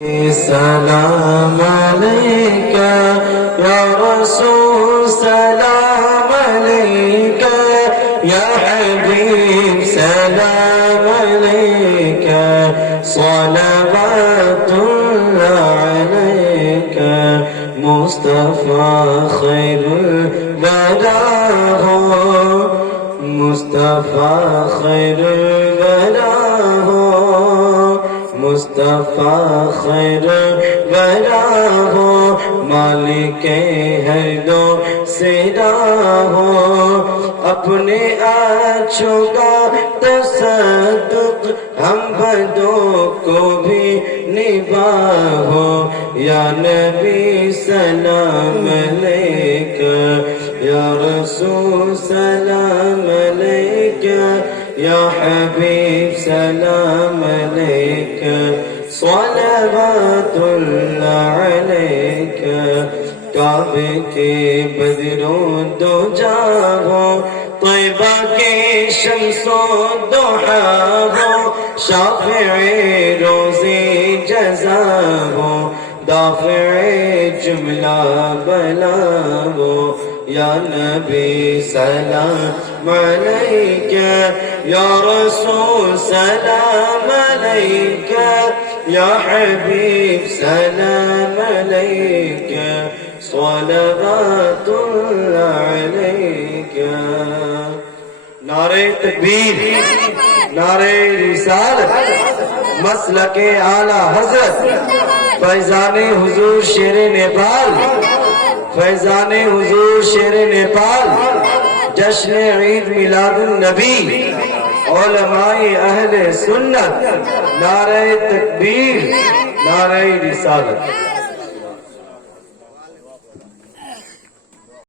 सलाम अलैका या रसूल सलाम अलैका या हबीब सलाम अलैका सलावतुल्लाह अलैका मुस्तफा खैरुल वरा हो मुस्तफा खैरुल वरा हो मुस्तफा खैर वरा हो मालिक हर दो सिरा हो अपने आँचों का तसद्दुक हम बदों को भी निभाओ या नबी सलाम अलैका या रसूल सलाम अलैका या हबीब सलाम अलैका सलावतुल्लाह अलैका काबे के बदरों दो जाहो तैबा के शम्सो दुहा हो शाफ़िए रोज़े जज़ा हो दाफ़िए जुमला बला हो या नबी सलाम अलैका या रसूल सलाम अलैका या हबीब सलाम अलैका सलावतुल्लाह अलैका। नारे तकबीर, नारे रिसालत, मसलके आला हज़रत फैज़ाने हुजूर शेर नेपाल, फैज़ाने हुजूर शेर नेपाल, जश्न ईद मिलादुन नबी, उलमाए अहले सुन्नत, नारे तकबीर, नारे रिसालत।